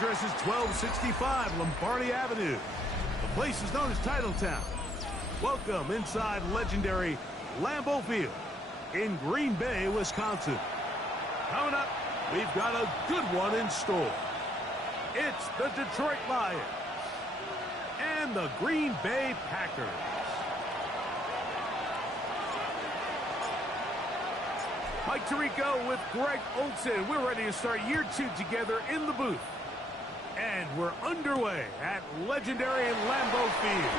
address is 1265 Lombardi Avenue. The place is known as Titletown. Welcome inside legendary Lambeau Field in Green Bay, Wisconsin. Coming up, we've got a good one in store. It's the Detroit Lions and the Green Bay Packers. Mike Tirico with Greg Olson. We're ready to start year 2 together in the booth. And we're underway at legendary Lambeau Field.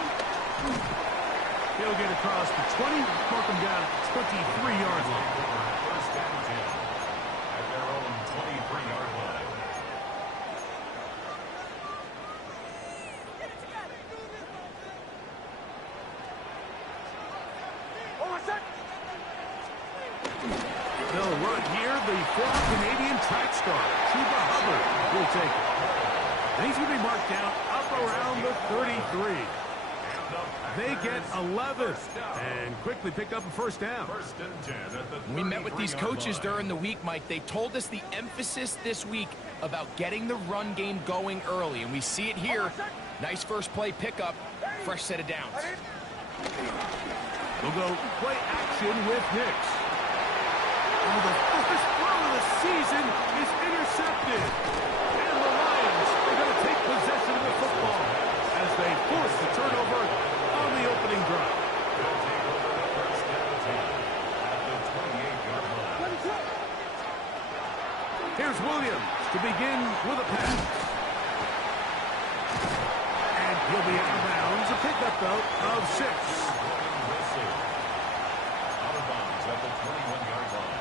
He'll get across the 20, mark him down at 23-yard line. First and 10 at their own 23-yard line. They'll run here. The former Canadian track star, Chuba Hubbard, will take it. And he's going to be marked down up around the 33. They get 11 and quickly pick up a first down. First and 10 at the We met with these coaches during the week, Mike. They told us the emphasis this week about getting the run game going early, and we see it here. Nice first play pickup, fresh set of downs. We'll go play action with Nix. Oh, the first throw of the season is intercepted. And the Lions are going to take possession of the football as they force the turnover on the opening drive. Here's Williams to begin with a pass. And he'll be out of bounds. A pickup, though, of 6. Out of bounds at the 21-yard line.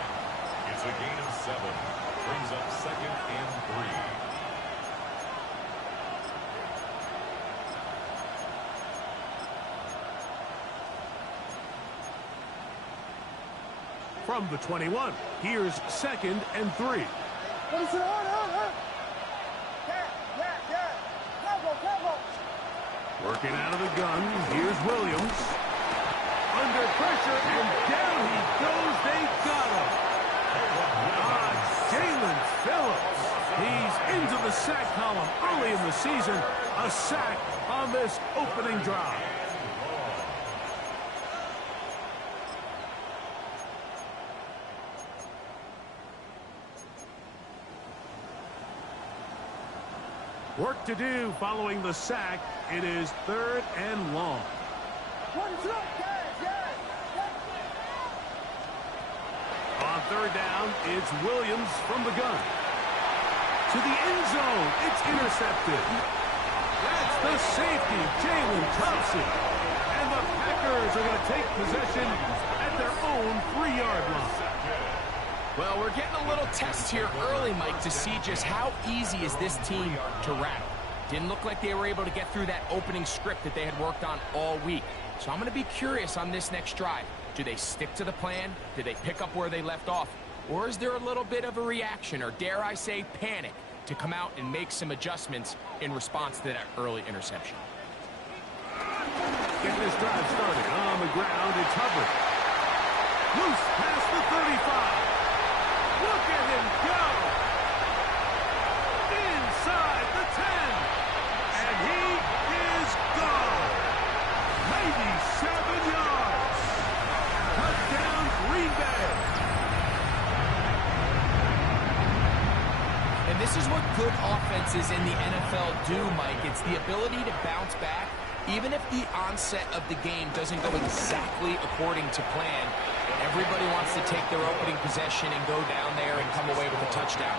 It's a gain of 7. Brings up second and 3. From the 21, here's second and 3. Working out of the gun, here's Williams. Under pressure, and down he goes. They got him. Jalen Phillips. He's into the sack column early in the season. A sack on this opening drive. Work to do following the sack. It is 3rd and long. On 3rd down, it's Williams from the gun. To the end zone, it's intercepted. That's the safety, Jalen Thompson. And the Packers are going to take possession at their own 3-yard line. Well, we're getting a little test here early, Mike, to see just how easy is this team to rattle. Didn't look like they were able to get through that opening script that they had worked on all week. So I'm going to be curious on this next drive. Do they stick to the plan? Do they pick up where they left off? Or is there a little bit of a reaction, or dare I say panic, to come out and make some adjustments in response to that early interception? Getting this drive started on the ground, it's Hubbard. Loose past the 35. Look at him go! Inside the 10. And he is gone. 97 yards. Touchdown, Green Bay. And this is what good offenses in the NFL do, Mike. It's the ability to bounce back, even if the onset of the game doesn't go exactly according to plan. Everybody wants to take their opening possession and go down there and come away with a touchdown.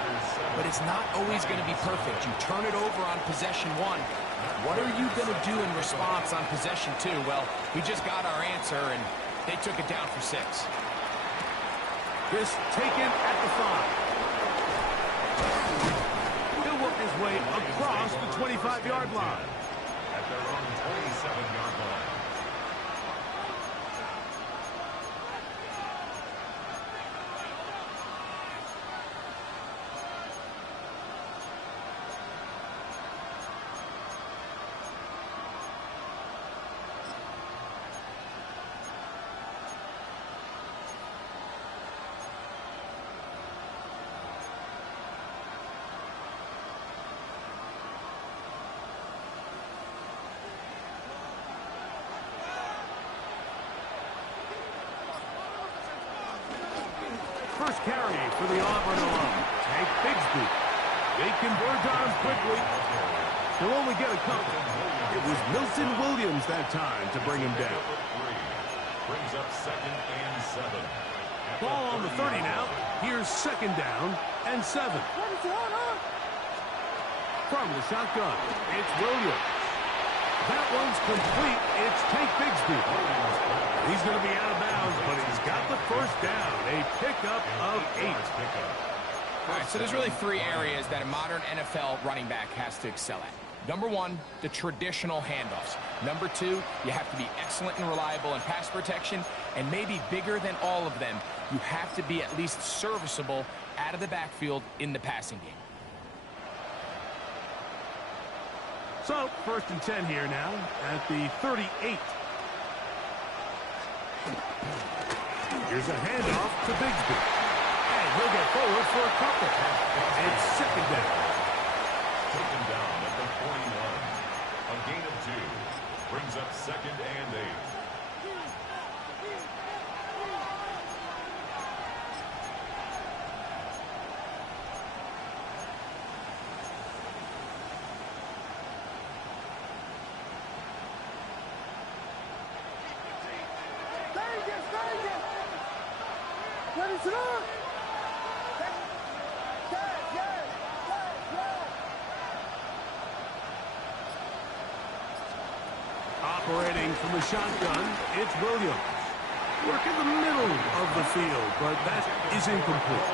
But it's not always going to be perfect. You turn it over on possession 1. What are you going to do in response on possession 2? Well, we just got our answer, and they took it down for 6. This taken at the 5. He'll work his way across the 25-yard line. At their own 27-yard line. first carry for the Auburn alum, Tank Bigsby. They converge on him quickly. He'll only get a couple. It was Milton Williams that time to bring him down. Brings up 2nd and 7. Ball on the 30 now. Here's 2nd down and 7. From the shotgun, it's Williams. That one's complete. It's Tank Bigsby. He's going to be out of bounds, but he's got the first down. A pickup of 8. All right, so there's really 3 areas that a modern NFL running back has to excel at. Number 1, the traditional handoffs. Number 2, you have to be excellent and reliable in pass protection. And maybe bigger than all of them, you have to be at least serviceable out of the backfield in the passing game. So, 1st and 10 here now at the 38. Here's a handoff to Bigsby. And he'll go forward for a couple. It's 2nd down. Taken down at the 41. A gain of 2. Brings up 2nd and 8. Operating from the shotgun, it's Williams. Work in the middle of the field, but that is incomplete.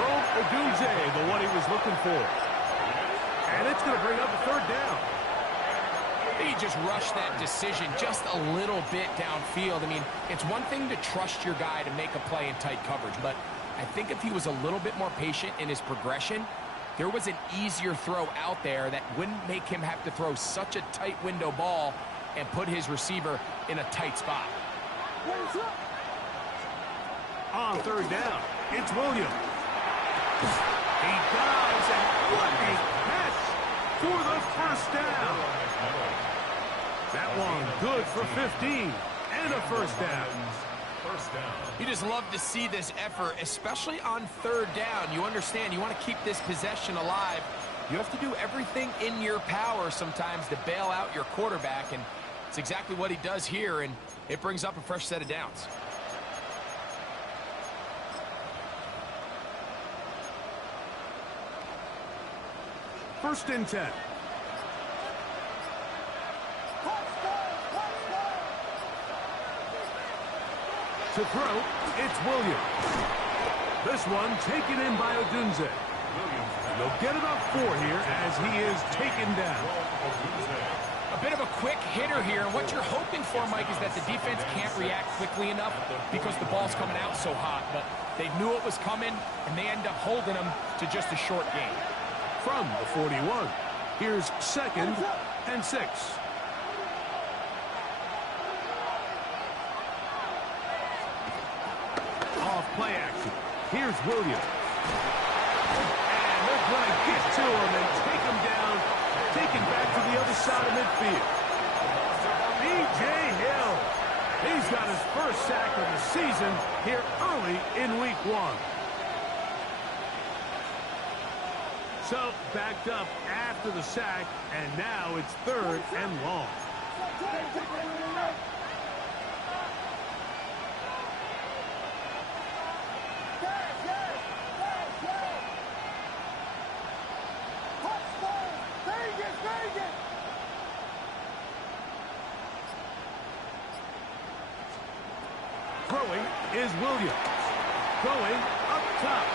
Rome Odunze, the one he was looking for. And it's going to bring up a 3rd down. He just rushed that decision just a little bit downfield. I mean, it's one thing to trust your guy to make a play in tight coverage, but I think if he was a little bit more patient in his progression, there was an easier throw out there that wouldn't make him have to throw such a tight window ball and put his receiver in a tight spot. On 3rd down, it's Williams. He dives, and what a catch for the first down. That one good for 15 and a 1st down. You just love to see this effort, especially on 3rd down. You understand, you want to keep this possession alive. You have to do everything in your power sometimes to bail out your quarterback, and it's exactly what he does here, and it brings up a fresh set of downs. First and 10. To throw, it's Williams. This one taken in by Odunze. They'll get it up 4 here as he is taken down. A bit of a quick hitter here, and what you're hoping for, Mike, is that the defense can't react quickly enough because the ball's coming out so hot, but they knew it was coming, and they end up holding them to just a short gain. From the 41, here's 2nd and 6. Off play action. Here's Williams. And they're going to get to him and take him down, take him back to the other side of midfield. B.J. Hill. He's got his first sack of the season here early in week 1. So, backed up after the sack, and now it's 3rd and long. Throwing is Williams. Going up top.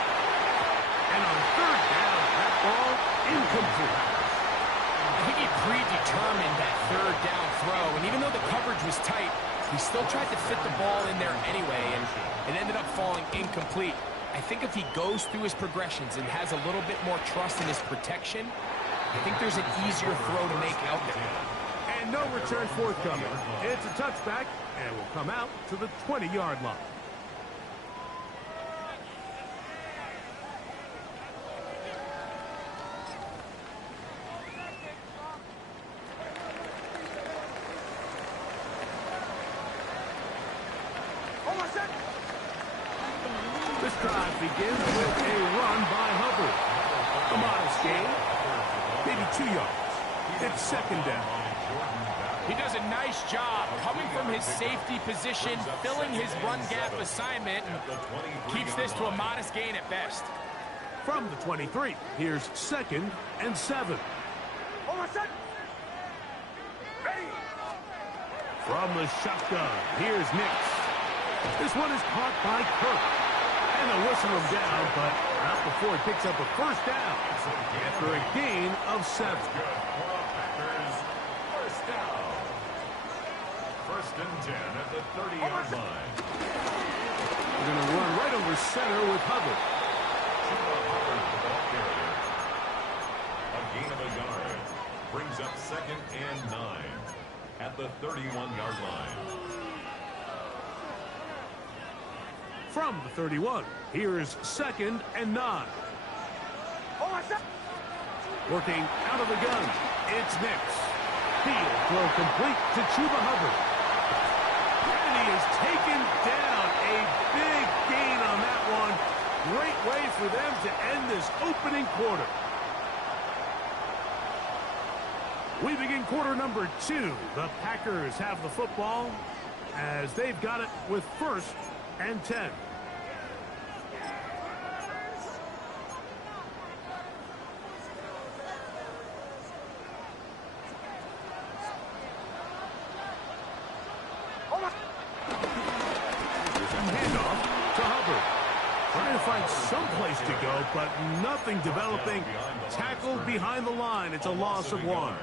And on 3rd down, that ball incomplete. I think he predetermined that 3rd down throw, and even though the coverage was tight, he still tried to fit the ball in there anyway, and it ended up falling incomplete. I think if he goes through his progressions and has a little bit more trust in his protection, I think there's an easier throw to make out there. And no return forthcoming. It's a touchback, and will come out to the 20-yard line. This drive begins with a run by Hubbard. A modest gain, maybe 2 yards. It's second down. He does a nice job coming from his safety position, filling his run gap assignment, and keeps this to a modest gain at best. From the 23, here's 2nd and 7. From the shotgun, here's Nix. This one is caught by Kirk. And they'll whistle him down, but not before he picks up a first down after a gain of 7. First down. First and 10 at the 30-yard line. We're going to run right over center with Hubbard. Hubbard, the ball carrier. A gain of a yard. Brings up 2nd and 9 at the 31-yard line. From the 31, here's 2nd and 9. Working out of the gun, it's Nix. Field throw complete to Chuba Hubbard. And he is taken down. A big gain on that one. Great way for them to end this opening quarter. We begin quarter number 2. The Packers have the football as they've got it with 1st and 10. Handoff to Hubbard. Trying to find some place to go, but nothing developing. Tackled behind the line. It's a loss of 1.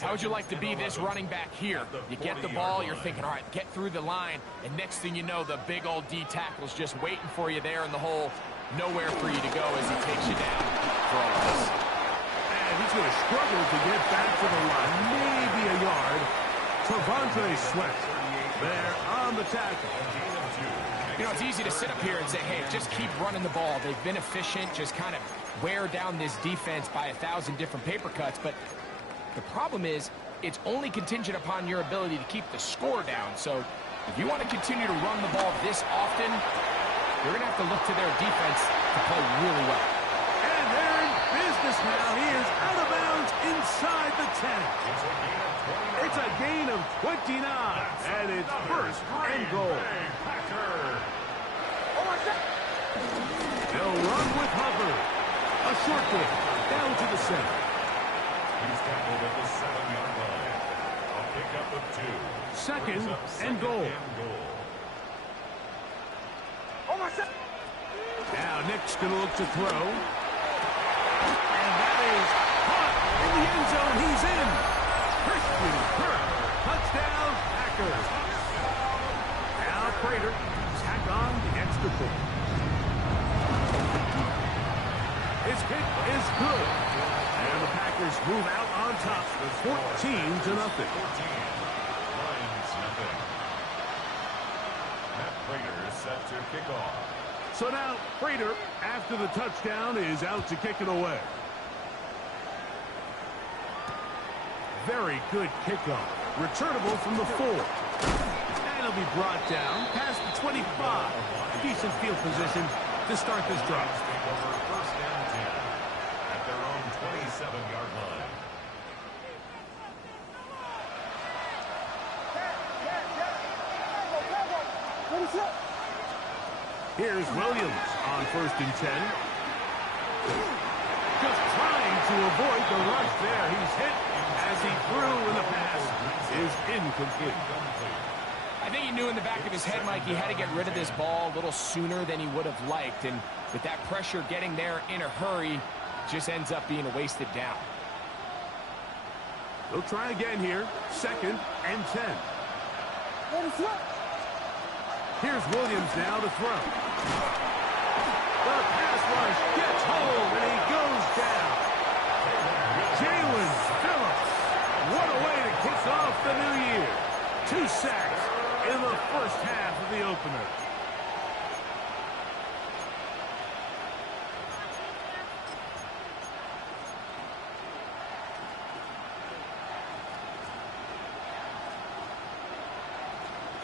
How would you like to be this running back here? You get the ball, you're thinking, all right, get through the line, and next thing you know, the big old D tackle's just waiting for you there in the hole. Nowhere for you to go as he takes you down for a loss. And he's going to struggle to get back to the line. Maybe a yard. Devontae Sweat there on the tackle. You know, it's easy to sit up here and say, hey, just keep running the ball. They've been efficient, just kind of wear down this defense by 1,000 different paper cuts, but the problem is, it's only contingent upon your ability to keep the score down. So if you want to continue to run the ball this often, you're going to have to look to their defense to play really well. And they're in business now. He is out of bounds inside the 10. It's a gain of 29, and it's 1st and goal. They'll run with Hubbard. A short kick down to the center. He's tackled at the 7-yard line. A pickup of 2. 2nd and goal. Now Nick's going to look to throw. And that is caught in the end zone. He's in. Christian Kirk. Touchdown, Packers. Now Prater tack on the extra point. His kick is good. And the Packers move out on top with 14-0. Lions nothing. Matt Prater is set to kick off. So now Prater, after the touchdown, is out to kick it away. Very good kickoff. Returnable from the 4. And it'll be brought down past the 25. Decent field position to start this drive. First and 10 at their own 27-yard line. Here's Williams on 1st and 10. Just trying to avoid the rush there. He's hit as he threw, and the pass is incomplete. I think he knew in the back of his head, Mike, he had to get rid of this ball a little sooner than he would have liked. And with that pressure getting there in a hurry, just ends up being a wasted down. They'll try again here. 2nd and 10. Here's Williams now to throw. The pass rush gets home, and he goes down. Jalen Phillips. What a way to kick off the new year. 2 sacks in the first half of the opener.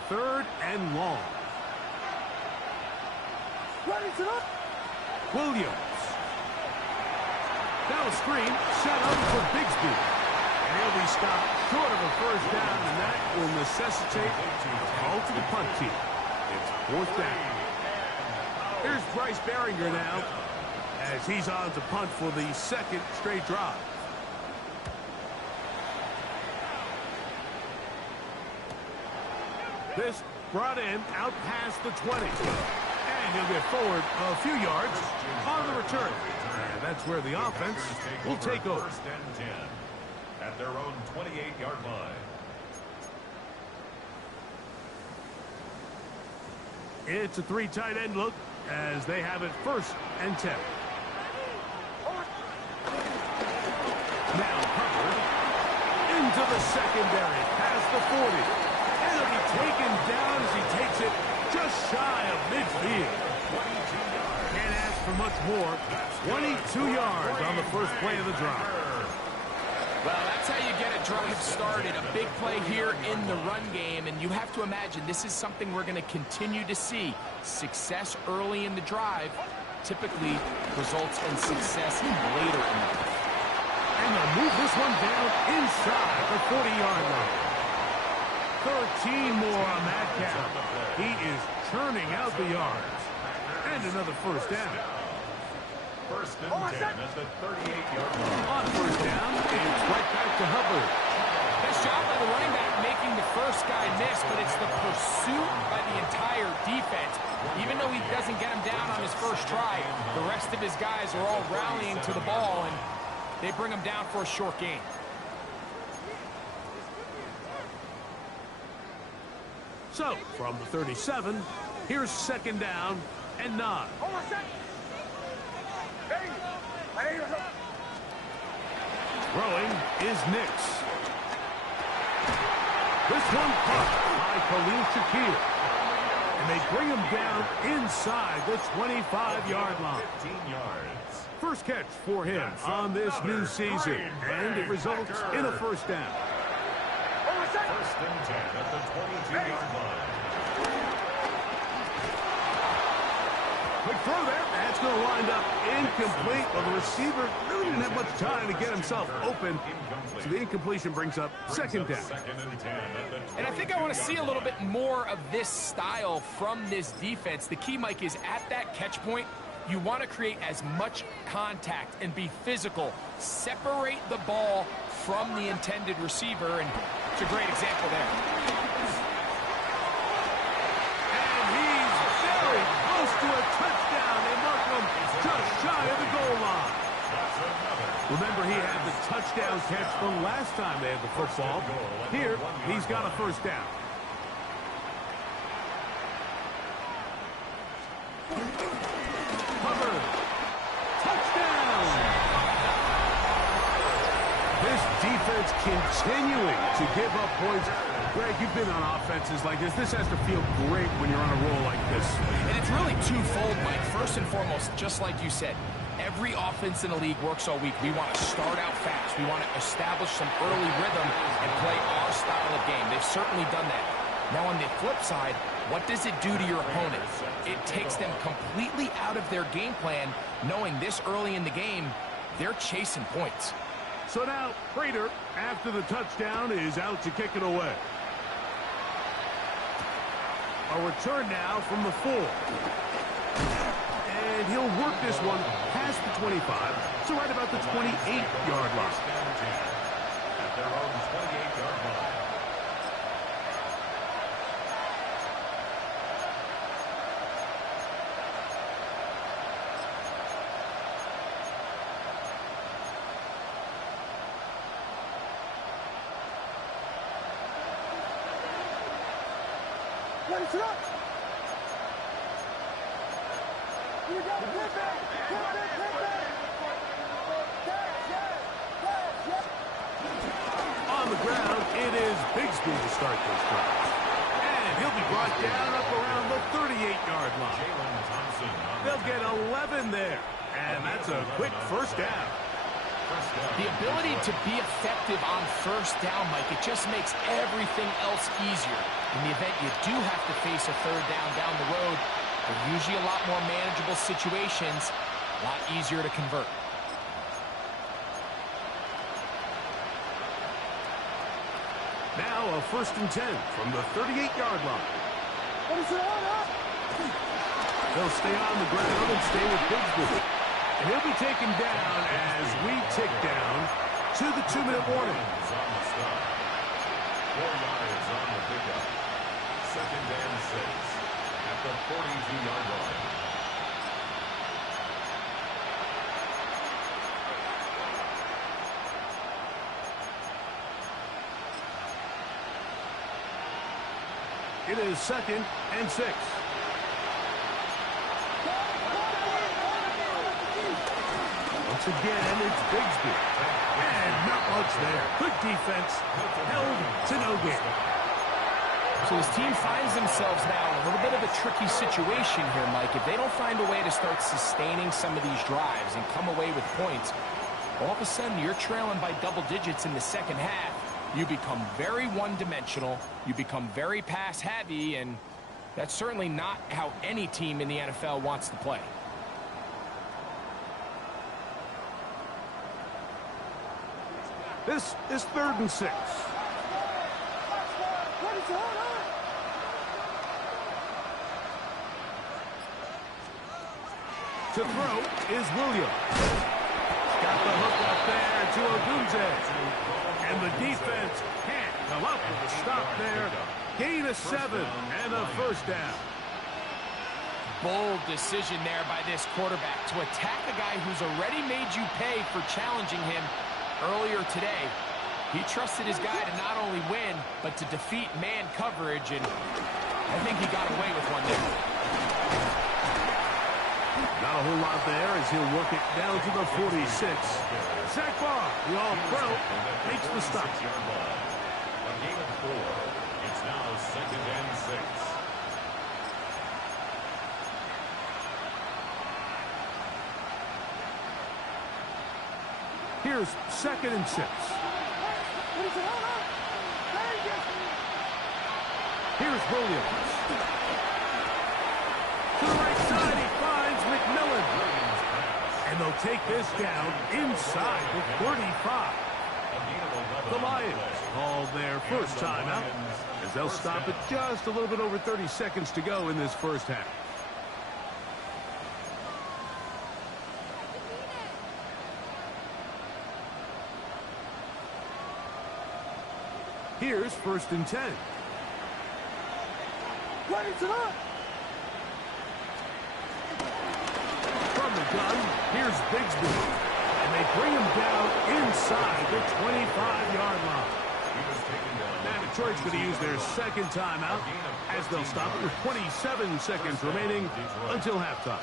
Third and long. Williams. Now a screen set up for Bigsby. And he'll be stopped short of a first down, and that will necessitate a call to the punt team. It's fourth down. Here's Bryce Behringer now, as he's on to punt for the second straight drive. This brought in out past the 20. And he'll get forward a few yards on the return. And that's where the offense will take over. First and 10 at their own 28-yard line. It's a three tight end look as they have it first and 10. Now covered into the secondary past the 40. And he'll be taken down as he takes it just shy of midfield. Can't ask for much more. 22 yards on the first play of the drive. Well, that's how you get a drive started. A big play here in the run game, and you have to imagine this is something we're going to continue to see. Success early in the drive typically results in success later in the drive. And they'll move this one down inside the 40-yard line. 13 more on that count. He is churning out the yards. And another first down. First and 10 at the 38-yard line. On first down, it's right back to Hubbard. Nice job by the running back making the first guy miss, but it's the pursuit by the entire defense. Even though he doesn't get him down on his first try, the rest of his guys are all rallying to the ball, and they bring him down for a short gain. So, from the 37, here's second down and 9. Throwing is Nix. This one caught by Khalil Shakir. And they bring him down inside the 25-yard line. 15 yards. First catch for him on this new season. And it results in a first down. First and 10 at the 22-yard line. Quick throw there. That's going to wind up incomplete. Well, the receiver really didn't have much time to get himself open. So the incompletion brings up second down. And I think I want to see a little bit more of this style from this defense. The key, Mike, is at that catch point, you want to create as much contact and be physical. Separate the ball from the intended receiver, and it's a great example there. And he's very close to a touchdown. They mark him just shy of the goal line. Remember, he had the touchdown catch the last time they had the football. Here, he's got a first down. Hubbard. Touchdown! This defense continuing to give up points. Greg, you've been on offenses like this. This has to feel great when you're on a roll like this. And it's really twofold, Mike. First and foremost, just like you said, every offense in the league works all week. We want to start out fast. We want to establish some early rhythm and play our style of game. They've certainly done that. Now, on the flip side, what does it do to your opponent? It takes them completely out of their game plan, knowing this early in the game, they're chasing points. So now, Prater, after the touchdown, is out to kick it away. A return now from the 4. And he'll work this one past the 25, so right about the 28-yard line. At their own 28-yard line. On the ground, it is Bigsby to start this drive. And he'll be brought down up around the 38-yard line. They'll get 11 there. And that's a quick first down. The ability to be effective on first down, Mike, it just makes everything else easier. In the event you do have to face a third down the road, They're usually a lot more manageable situations, a lot easier to convert. Now a 1st and 10 from the 38-yard line. They'll stay on the ground and stay with Bigsby. And he'll be taken down as we tick down to the 2-minute warning. 4 yards on the pickup. 2nd and 6 at the 42-yard line. It is 2nd and 6. Once again, it's Bigsby. And not much there. Good defense. Held to no gain. So his team finds themselves now in a little bit of a tricky situation here, Mike. If they don't find a way to start sustaining some of these drives and come away with points, all of a sudden you're trailing by double digits in the second half. You become very one-dimensional, you become very pass-heavy, and that's certainly not how any team in the NFL wants to play. This is 3rd and 6. To throw is Williams. Got the hook up there to Ogunze. And the defense can't come up with a stop there. Gain of 7 and a 1st down. Bold decision there by this quarterback to attack a guy who's already made you pay for challenging him earlier today. He trusted his guy to not only win, but to defeat man coverage, and I think he got away with one there. Not a whole lot there as he'll work it down to the 46. Zach Barr, the all-pro, makes the stop. A gain of 4. It's now 2nd and 6. Here's 2nd and 6. Here's Williams. To the right side, he finds McMillan. And they'll take this down inside the 35. The Lions call their first timeout as they'll stop it just a little bit over 30 seconds to go in this first half. Here's 1st and 10. From the gun, here's Bigsby. And they bring him down inside the 25-yard line. Now Detroit's going to use their 2nd timeout as they'll stop it with 27 seconds remaining until halftime.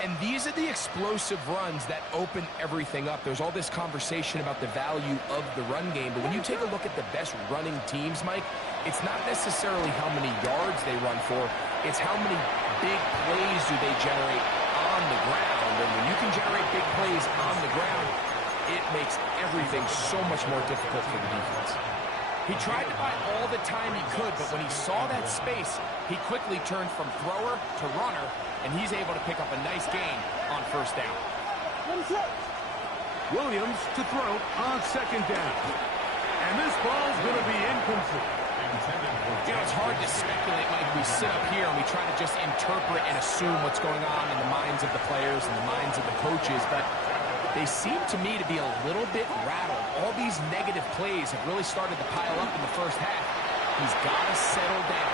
And these are the explosive runs that open everything up. There's all this conversation about the value of the run game, but when you take a look at the best running teams, Mike, it's not necessarily how many yards they run for, it's how many big plays do they generate on the ground. And when you can generate big plays on the ground, it makes everything so much more difficult for the defense. He tried to buy all the time he could, but when he saw that space, he quickly turned from thrower to runner, and he's able to pick up a nice gain on 1st down. Williams to throw on 2nd down. And this ball's going to be incomplete. You know, it's hard to speculate, Mike. We sit up here and we try to just interpret and assume what's going on in the minds of the players and the minds of the coaches, but they seem to me to be a little bit rattled. All these negative plays have really started to pile up in the first half. He's got to settle down,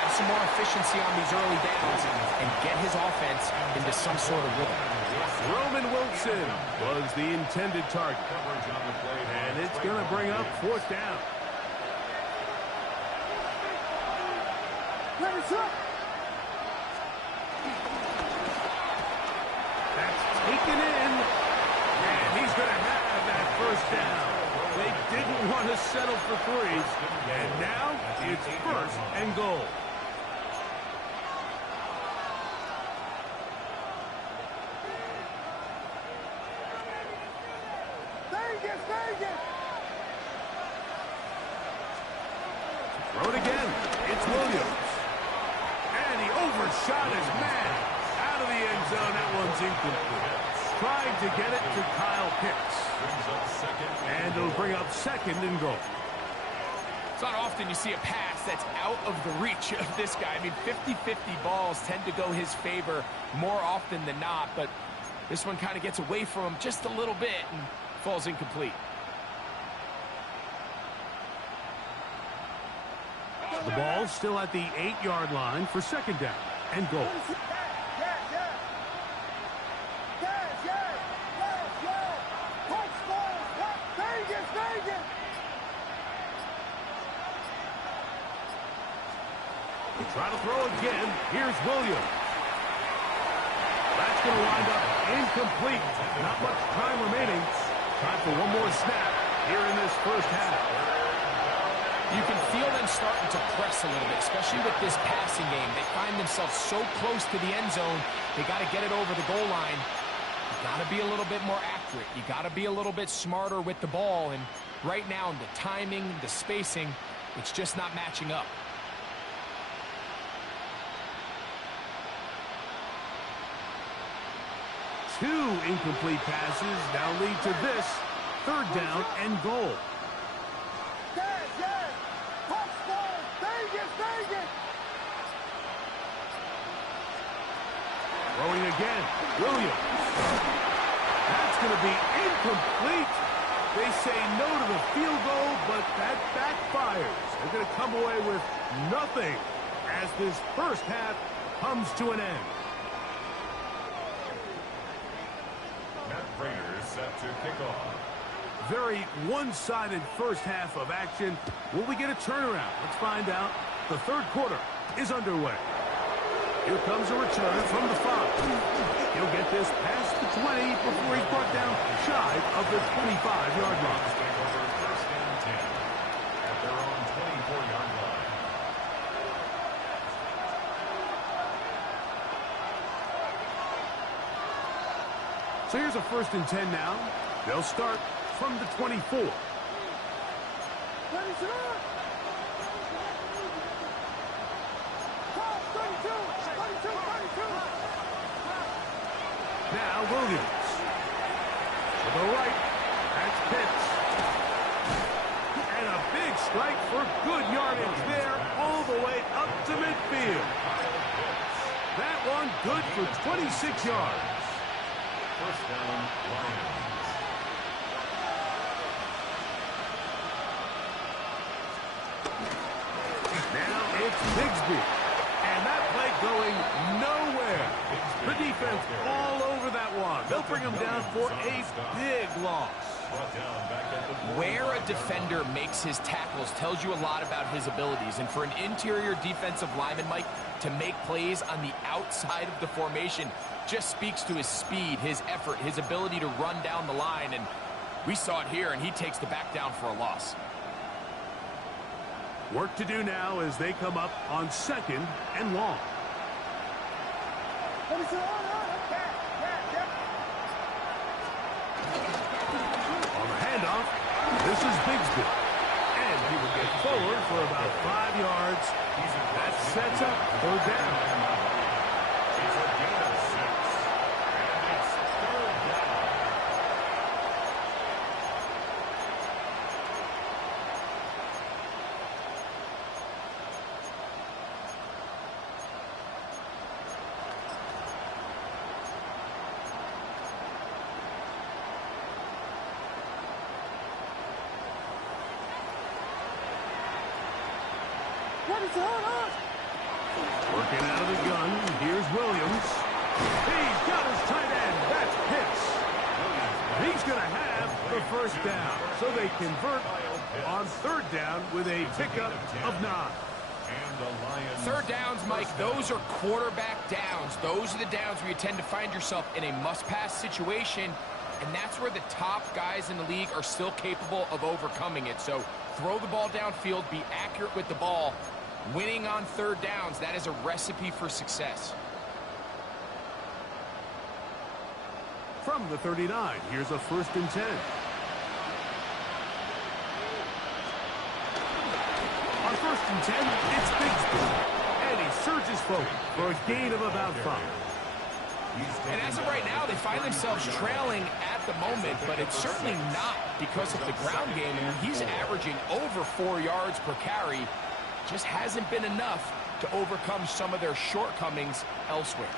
have some more efficiency on these early downs, and get his offense into some sort of rhythm. Roman Wilson was the intended target. And it's going to bring up 4th down. That's taken in. And he's going to have that 1st down. They didn't want to settle for 3s. And now it's 1st and goal. Throw it again. It's Williams. And he overshot his man. Out of the end zone, that one's incomplete. Trying to get it to Kyle Pitts. And it'll bring up second and goal. It's not often you see a pass that's out of the reach of this guy. I mean, 50-50 balls tend to go his favor more often than not, but this one kind of gets away from him just a little bit and falls incomplete. The ball's still at the 8-yard line for second down and goal. They try to throw again. Here's Williams. That's going to wind up incomplete. Not much time remaining. Time for one more snap here in this first half. You can feel them starting to press a little bit, especially with this passing game. They find themselves so close to the end zone, they got to get it over the goal line. You got to be a little bit more accurate. You got to be a little bit smarter with the ball. And right now, the timing, the spacing, it's just not matching up. Two incomplete passes now lead to this third down and goal. Throwing again, Williams. That's going to be incomplete. They say no to the field goal, but that backfires. They're going to come away with nothing as this first half comes to an end. Raiders set to kick off. Very one-sided first half of action. Will we get a turnaround? Let's find out. The third quarter is underway. Here comes a return from the 5. He'll get this past the 20 before he's brought down shy of the 25-yard line. First and 10 at their own 24-yard line. So here's a first and 10 now. They'll start from the 24. Now Williams. To the right. That's Pitts. And a big strike for good yardage there all the way up to midfield. That one good for 26 yards. First down, Lions. Now it's Bigsby. And that play going nowhere. The defense all over that one. They'll bring him down for a big loss. Where a defender makes his tackles tells you a lot about his abilities. And for an interior defensive lineman, Mike, to make plays on the outside of the formation just speaks to his speed, his effort, his ability to run down the line. And we saw it here, and he takes the back down for a loss. Work to do now as they come up on second and long. On the handoff, this is Bigsby. And he will get forward for about 5 yards. That sets up third down. It's a gain of 6. And it's third down. Working out of the gun, here's Williams. He's got his tight end. That's Pitts. He's going to have the first down. So they convert on third down with a pickup of 9. And the Lions. Third downs, Mike, those are quarterback downs. Those are the downs where you tend to find yourself in a must-pass situation, and that's where the top guys in the league are still capable of overcoming it. So throw the ball downfield, be accurate with the ball. Winning on third downs, that is a recipe for success. From the 39, here's a first and 10. On first and 10, it's Bigsby. And he surges forward for a gain of about 5. And as of right now, they find themselves trailing at the moment, but it's certainly not because of the ground game. And he's averaging over 4 yards per carry. Just hasn't been enough to overcome some of their shortcomings elsewhere.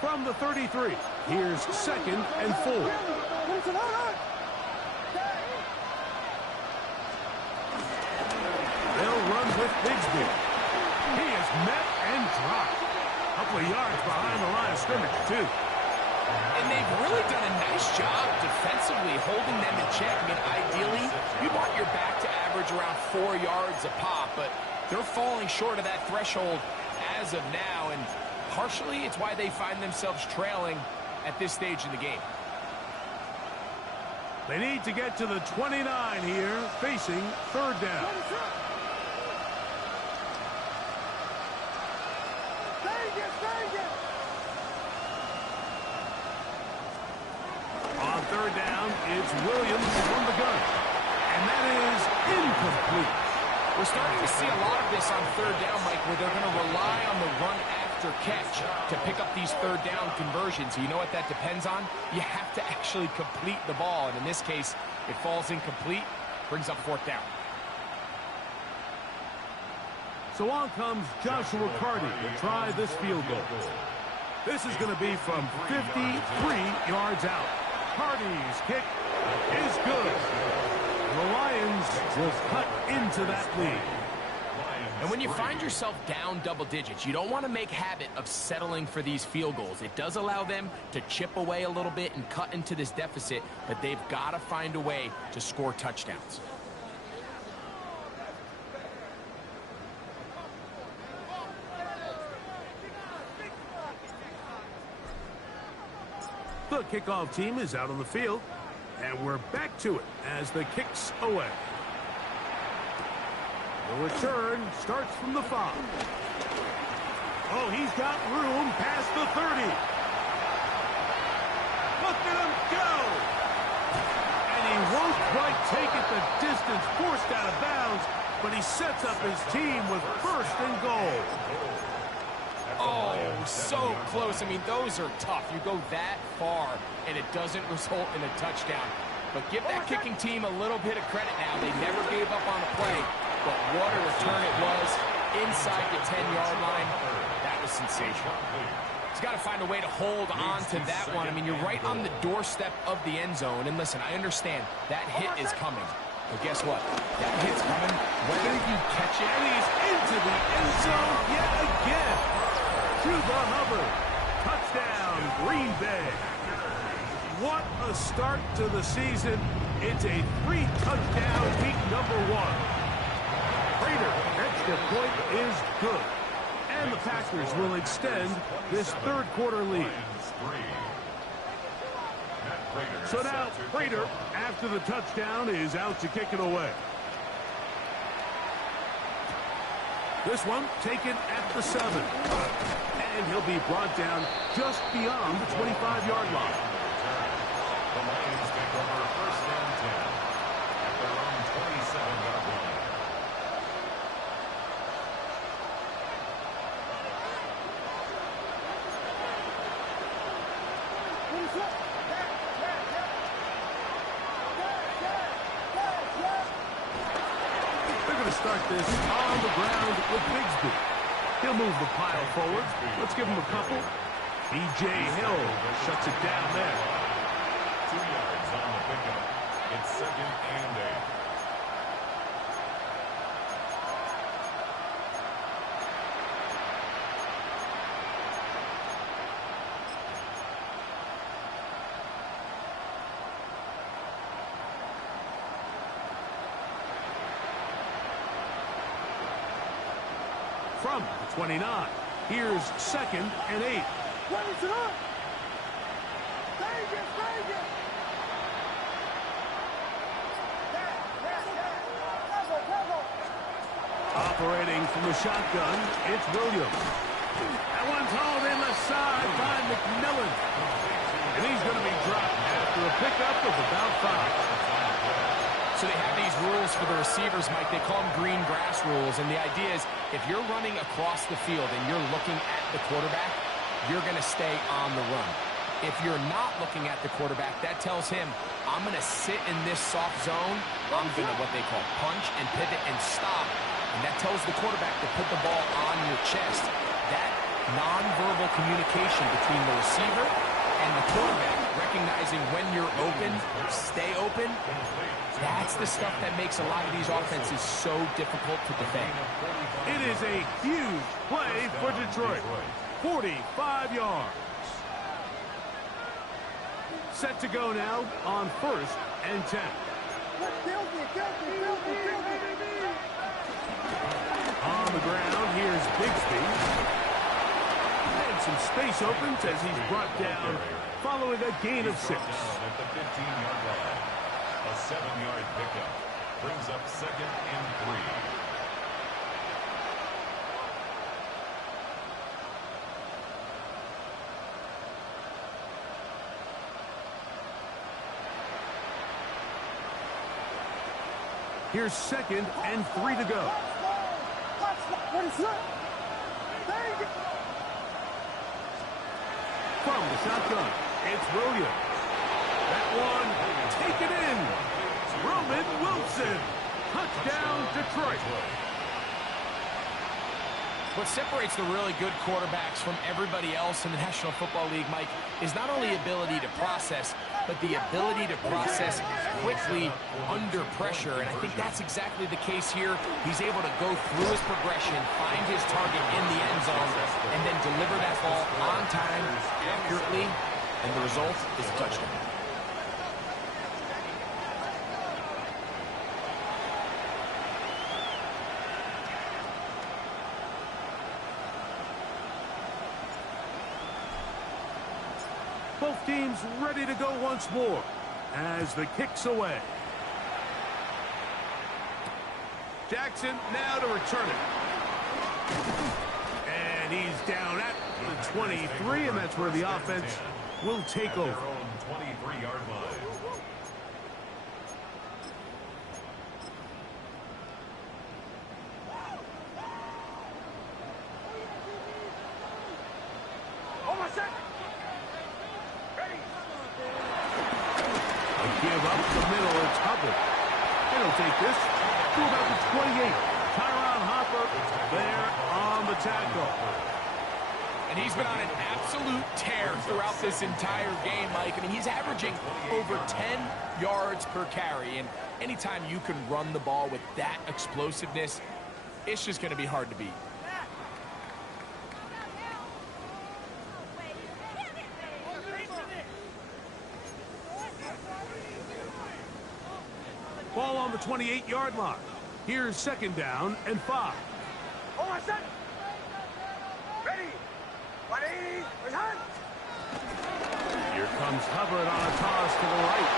From the 33, here's 2nd and 4. They'll run with Bigsby. He is met and dropped. A couple of yards behind the line of scrimmage, too. And they've really done a nice job defensively holding them in check. I mean, ideally, you want your back to average around 4 yards a pop, but they're falling short of that threshold as of now, and partially it's why they find themselves trailing at this stage in the game. They need to get to the 29 here, facing 3rd down. On 3rd down, it's Williams from the gun. And that is incomplete. We're starting to see a lot of this on 3rd down, Mike, where they're going to rely on the run after catch to pick up these 3rd down conversions. You know what that depends on? You have to actually complete the ball. And in this case, it falls incomplete, brings up 4th down. So on comes Joshua Carty to try this field goal. This is going to be from 53 yards out. Carty's kick is good. The Lions will cut into that lead. And when you find yourself down double digits, you don't want to make habit of settling for these field goals. It does allow them to chip away a little bit and cut into this deficit, but they've got to find a way to score touchdowns. The kickoff team is out on the field, and we're back to it as the kick's away. The return starts from the 5. Oh, he's got room past the 30. Look at him go! And he won't quite take it the distance, forced out of bounds, but he sets up his team with 1st and goal. Oh, so close. I mean, those are tough. You go that far, and it doesn't result in a touchdown. But give that kicking team a little bit of credit now. They never gave up on the play, but what a return it was inside the 10-yard line. That was sensational. He's got to find a way to hold on to that one. I mean, you're right on the doorstep of the end zone. And listen, I understand that hit is coming. But guess what? That hit's coming whether you catch it. And he's into the end zone yet again. Cuba Hubbard. Touchdown, Green Bay. What a start to the season. It's a 3-touchdown week number 1. Prater, extra point is good. And the Packers will extend this 3rd quarter lead. So now Prater, after the touchdown, is out to kick it away. This one taken at the 7. And he'll be brought down just beyond the 25-yard line. The Lions take over 1st and 10 at their own 27-yard line. They're going to start this on the ground with Bigsby. He'll move the pile forward. Let's give him a couple. B.J. Hill shuts it down there. 2 yards on the pickup. It's 2nd and 8. From the 29, here's 2nd and 8. Operating from the shotgun, it's Williams. That one's hauled in the side by McMillan. And he's going to be dropped after a pickup of about 5. So they have these rules for the receivers, Mike. They call them green grass rules. And the idea is if you're running across the field and you're looking at the quarterback, you're going to stay on the run. If you're not looking at the quarterback, that tells him, I'm going to sit in this soft zone. I'm going to what they call punch and pivot and stop. And that tells the quarterback to put the ball on your chest. That nonverbal communication between the receiver and the quarterback, recognizing when you're open, stay open, that's the stuff that makes a lot of these offenses so difficult to defend. It is a huge play for Detroit. 45 yards. Set to go now on 1st and 10. On the ground, here's Bigsby. And some space opens as he's brought down following a gain of 6. At the 15-yard line. A 7-yard pickup brings up 2nd and 3. Here's 2nd and 3 to go. From the shotgun, it's Williams. That one, taken in. Roman Wilson. Touchdown, Detroit. What separates the really good quarterbacks from everybody else in the National Football League, Mike, is not only ability to process, but the ability to process quickly under pressure. And I think that's exactly the case here. He's able to go through his progression, find his target in the end zone, and then deliver that ball on time, accurately, and the result is a touchdown. Both teams ready to go once more as the kick's away. Jackson now to return it. And he's down at the 23, and that's where the offense will take over. Their own 23-yard line. Give up the middle, it's Hubbard. He'll take this to about the 28. Tyron Hopper there on the tackle. And he's been on an absolute tear throughout this entire game, Mike. I mean, he's averaging over 10 yards per carry. And anytime you can run the ball with that explosiveness, it's just going to be hard to beat. Ball on the 28-yard line. Here's 2nd down and 5. Here comes Hubbard on a toss to the right.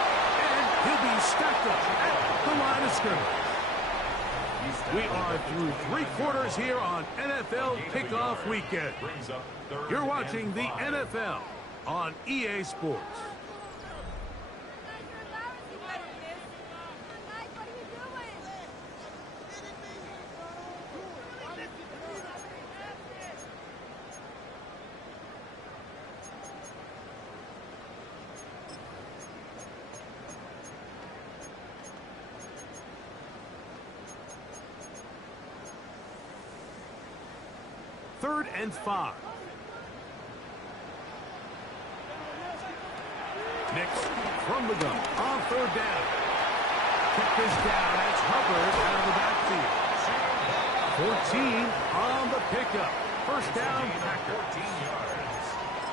And he'll be stacked up at the line of scrimmage. We are through 3 quarters here on NFL Kickoff Weekend. You're watching the NFL on EA Sports. Third and 5. Next, from the gun, on 3rd down. Kick this down, that's Hubbard out of the backfield. 14 on the pickup. First down, Packer. 14 yards.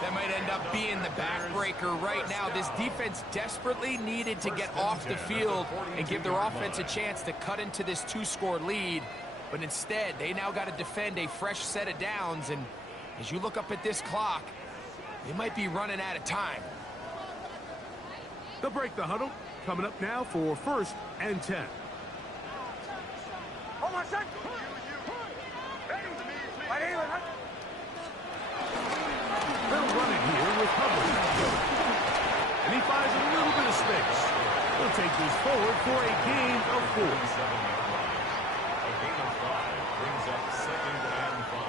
That might end up being the backbreaker right now. This defense desperately needed to get off the field and give their offense a chance to cut into this 2-score lead. But instead, they now got to defend a fresh set of downs. And as you look up at this clock, they might be running out of time. They'll break the huddle. Coming up now for 1st and 10. They'll run it here with Hubbard. And he finds a little bit of space. He'll take this forward for a gain of 4. 47-yard line. A gain of 5 brings up 2nd and 5.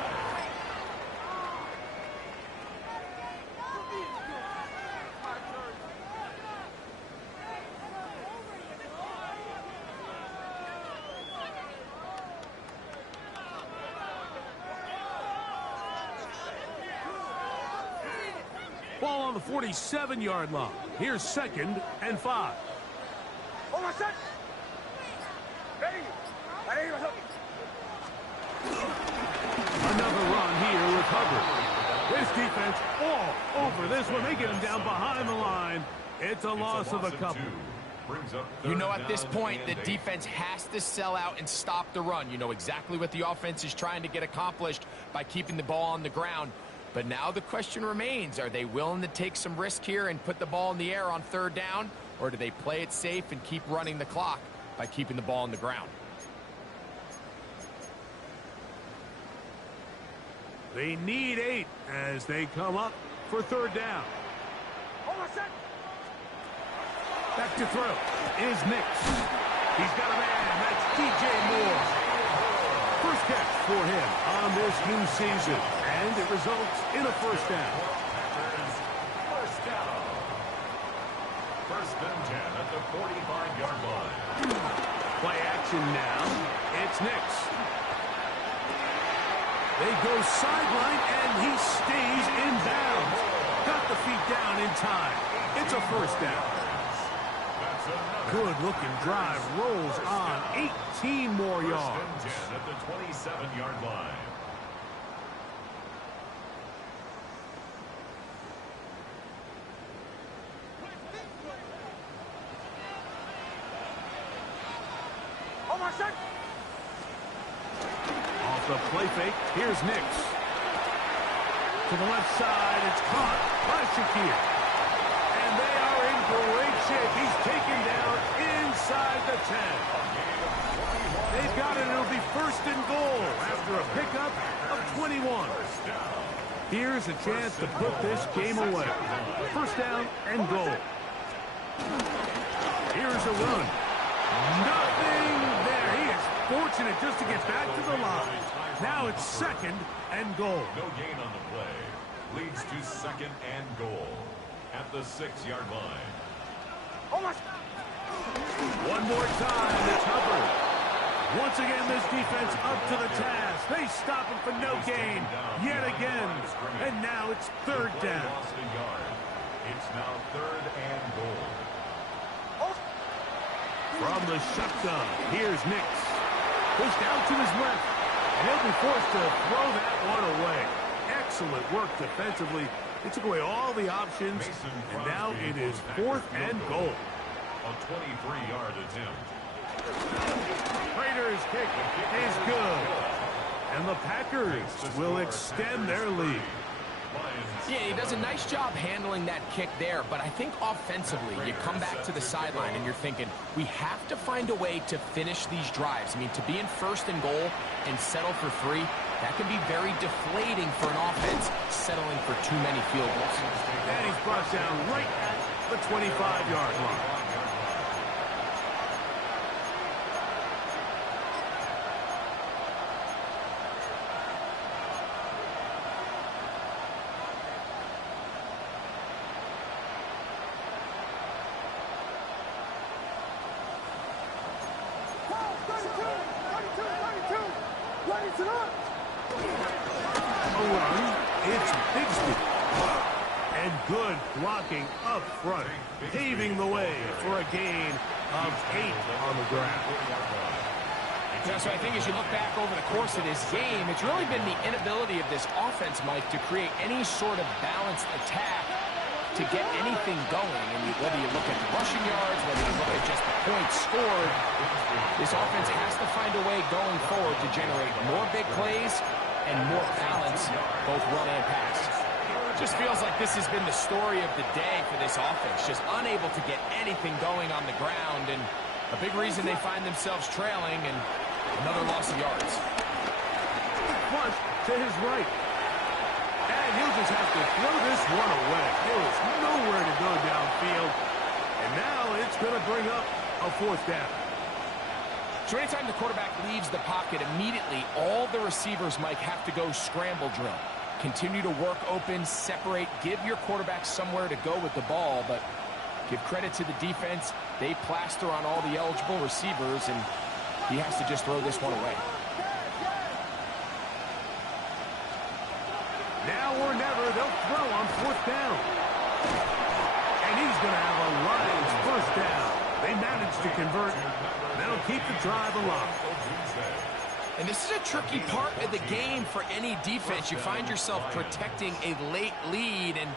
Ball on the 47-yard line. Here's 2nd and 5. Another run here with Hubbard. This defense all over this one. They get him down behind the line. It's a loss of a couple. You know, at this point, the defense has to sell out and stop the run. You know exactly what the offense is trying to get accomplished by keeping the ball on the ground. But now the question remains, are they willing to take some risk here and put the ball in the air on 3rd down? Or do they play it safe and keep running the clock by keeping the ball on the ground? They need 8 as they come up for 3rd down. Back to throw is Nix. He's got a man. That's DJ Moore. First catch for him on this new season. And it results in a 1st down. First down. 1st and 10 at the 45-yard line. Play action now. It's Nix. They go sideline, and he stays in bounds. Got the feet down in time. It's a 1st down. Good-looking drive. Rolls on. 18 more yards. 1st and 10 at the 27-yard line. Off the play fake, here's Nix. To the left side, it's caught by Shakir. And they are in great shape. He's taken down inside the 10. They've got it. It'll be 1st and goal after a pickup of 21. Here's a chance to put this game away. 1st down and goal. Here's a run. Nothing there. He is fortunate just to get back to the line. Now it's 2nd and goal. No gain on the play. Leads to 2nd and goal at the 6-yard line. One more time, it's Hubbard. Once again, this defense up to the task. They stop him for no gain yet again. And now it's 3rd down. Lost a yard. It's now 3rd and goal. From the shotgun, here's Nix. Pushed out to his left. And he'll be forced to throw that one away. Excellent work defensively. They took away all the options. And now it is 4th and goal. A 23-yard attempt. Raiders' kick is good. And the Packers will extend their lead. Yeah, he does a nice job handling that kick there, but I think offensively, you come back to the sideline and you're thinking, we have to find a way to finish these drives. I mean, to be in 1st and goal and settle for 3, that can be very deflating for an offense settling for too many field goals. And he's brought down right at the 25-yard line. It's Bigsby. And good blocking up front, paving the way for a gain of 8 on the ground. Yeah, so I think as you look back over the course of this game, it's really been the inability of this offense, Mike, to create any sort of balanced attack to get anything going. And whether you look at the rushing yards, whether you look at just the points scored, this offense has to find a way going forward to generate more big plays and more balance, both run and pass. It just feels like this has been the story of the day for this offense, just unable to get anything going on the ground, and a big reason they find themselves trailing and another loss of yards. Flush to his right. And he'll just have to throw this one away. There is nowhere to go downfield. And now it's going to bring up a fourth down. So anytime the quarterback leaves the pocket, immediately all the receivers, Mike, have to go scramble drill. Continue to work open, separate, give your quarterback somewhere to go with the ball, but give credit to the defense. They plaster on all the eligible receivers, and he has to just throw this one away. Now or never, they'll throw on fourth down. And he's going to have a Lions first down. They managed to convert. That'll keep the drive alive. And this is a tricky part of the game for any defense. You find yourself protecting a late lead, and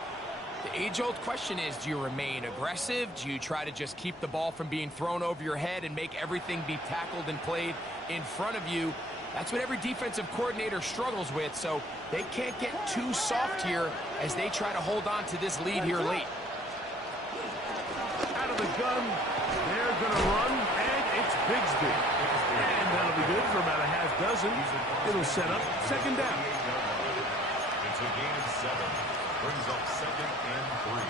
the age-old question is, do you remain aggressive? Do you try to just keep the ball from being thrown over your head and make everything be tackled and played in front of you? That's what every defensive coordinator struggles with, so they can't get too soft here as they try to hold on to this lead here late. Out of the gun, they're going to run, and it's Bigsby. And that'll be good for about a half dozen. It'll set up second down. It's a gain of 7. Brings up second and 3.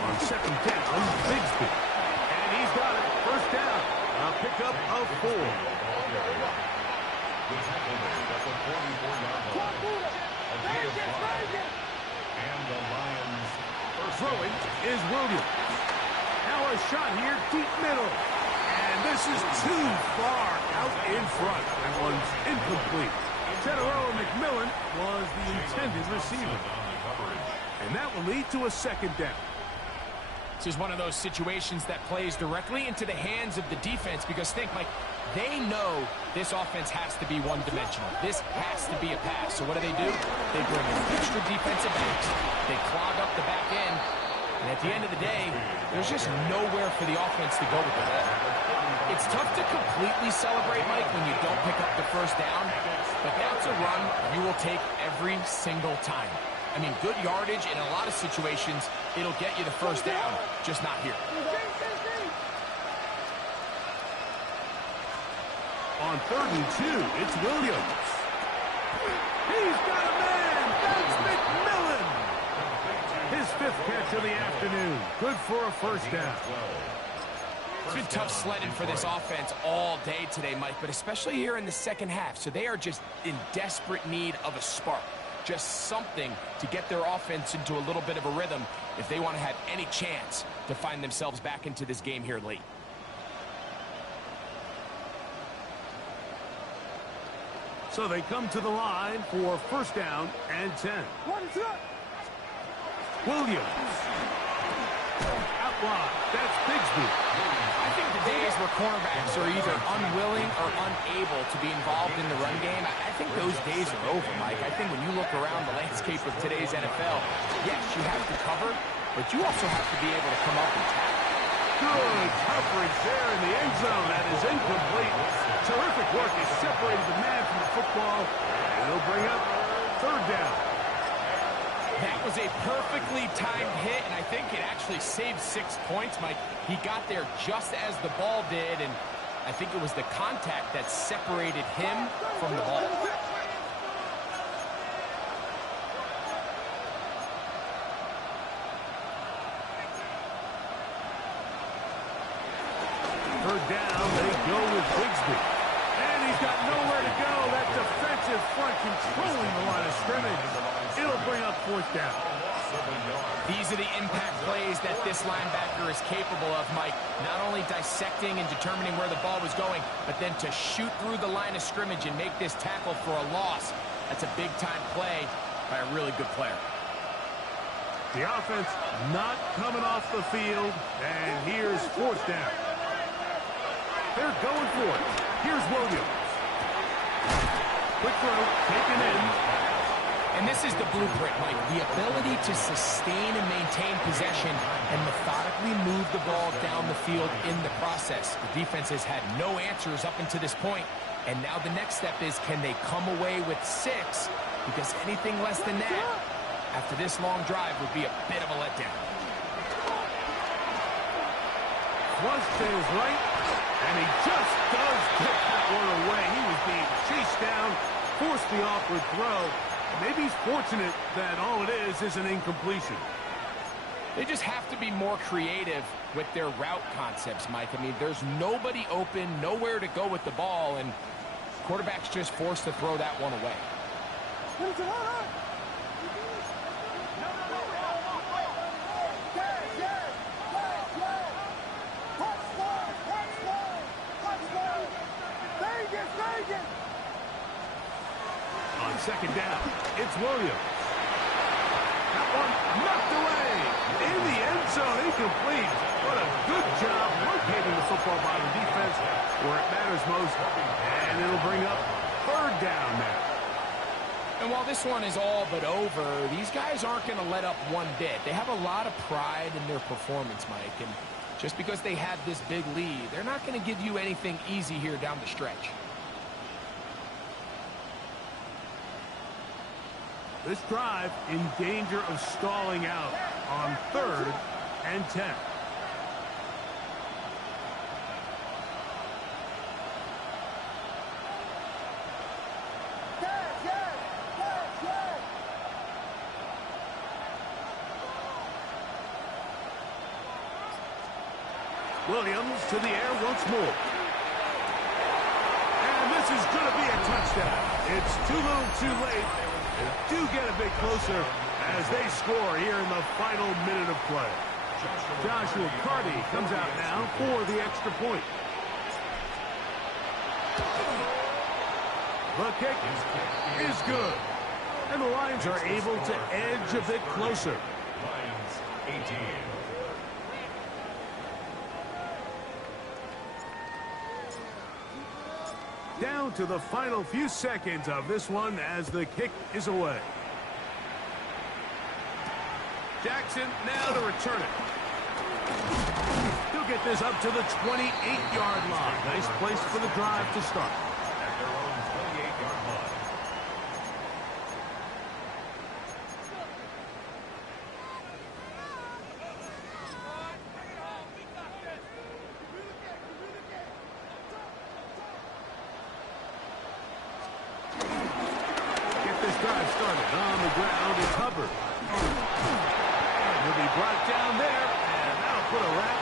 On second down, Bigsby. And he's got it. First down. A pickup of 4. The tackle made at the 44-yard line. A gain of 5. And the Lions first Throwing is Williams. Now a shot here, deep middle. And this is too far out in front. That one's incomplete. General McMillan was the intended receiver. And that will lead to a second down. This is one of those situations that plays directly into the hands of the defense because think, Mike, they know this offense has to be one-dimensional. This has to be a pass. So what do? They bring in extra defensive backs. They clog up the back end. And at the end of the day, there's just nowhere for the offense to go with the ball. It's tough to completely celebrate, Mike, when you don't pick up the first down. But that's a run you will take every single time. I mean, good yardage in a lot of situations, it'll get you the first down, just not here. On 3rd and 2, it's Williams. He's got a man. That's McMillan. His 5th catch of the afternoon. Good for a first down. It's been tough sledding for this offense all day today, Mike, but especially here in the second half. So they are just in desperate need of a spark. Just something to get their offense into a little bit of a rhythm if they want to have any chance to find themselves back into this game here late. So they come to the line for first down and 10. Williams. Out wide. That's Bigsby. I think the days where cornerbacks are either unwilling or unable to be involved in the run game, I think those days are over, Mike. I think when you look around the landscape of today's NFL, yes, you have to cover, but you also have to be able to come up and tackle. Good coverage there in the end zone. That is incomplete. Terrific work. He separated the man from the football, and they'll bring up third down. That was a perfectly timed hit, and I think it actually saved 6 points, Mike. He got there just as the ball did, and I think it was the contact that separated him from the ball. Third down, they go with Bigsby. And he's got nowhere to go. That defensive front controlling the line of scrimmage. It'll bring up fourth down. These are the impact plays that this linebacker is capable of, Mike. Not only dissecting and determining where the ball was going, but then to shoot through the line of scrimmage and make this tackle for a loss. That's a big-time play by a really good player. The offense not coming off the field, and here's fourth down. They're going for it. Here's Williams. Quick throw, taken in. And this is the blueprint, Mike. The ability to sustain and maintain possession and methodically move the ball down the field in the process. The defense has had no answers up until this point. And now the next step is, can they come away with 6 because anything less than that after this long drive would be a bit of a letdown. Flush to his right, and he just does get that one away. He was being chased down, forced the awkward throw. Maybe he's fortunate that all it is an incompletion. They just have to be more creative with their route concepts, Mike. I mean, there's nobody open, nowhere to go with the ball, and quarterback's just forced to throw that one away. On second down, it's Williams. That one knocked away. In the end zone, incomplete. What a good job locating the football by the defense where it matters most. And it'll bring up third down now. And while this one is all but over, these guys aren't going to let up one bit. They have a lot of pride in their performance, Mike. And just because they had this big lead, they're not going to give you anything easy here down the stretch. This drive in danger of stalling out on 3rd and 10. Williams to the air once more. And this is going to be a touchdown. It's too little too late. They do get a bit closer as they score here in the final minute of play. Joshua Carty comes out now for the extra point. The kick is good. And the Lions are able to edge a bit closer. Lions 18. Down to the final few seconds of this one as the kick is away. Jackson now to return it. He'll get this up to the 28-yard line. Nice place for the drive to start. At their own 28-yard line. Drive started on the ground. It's Hubbard. He'll be brought down there, and that'll put a wrap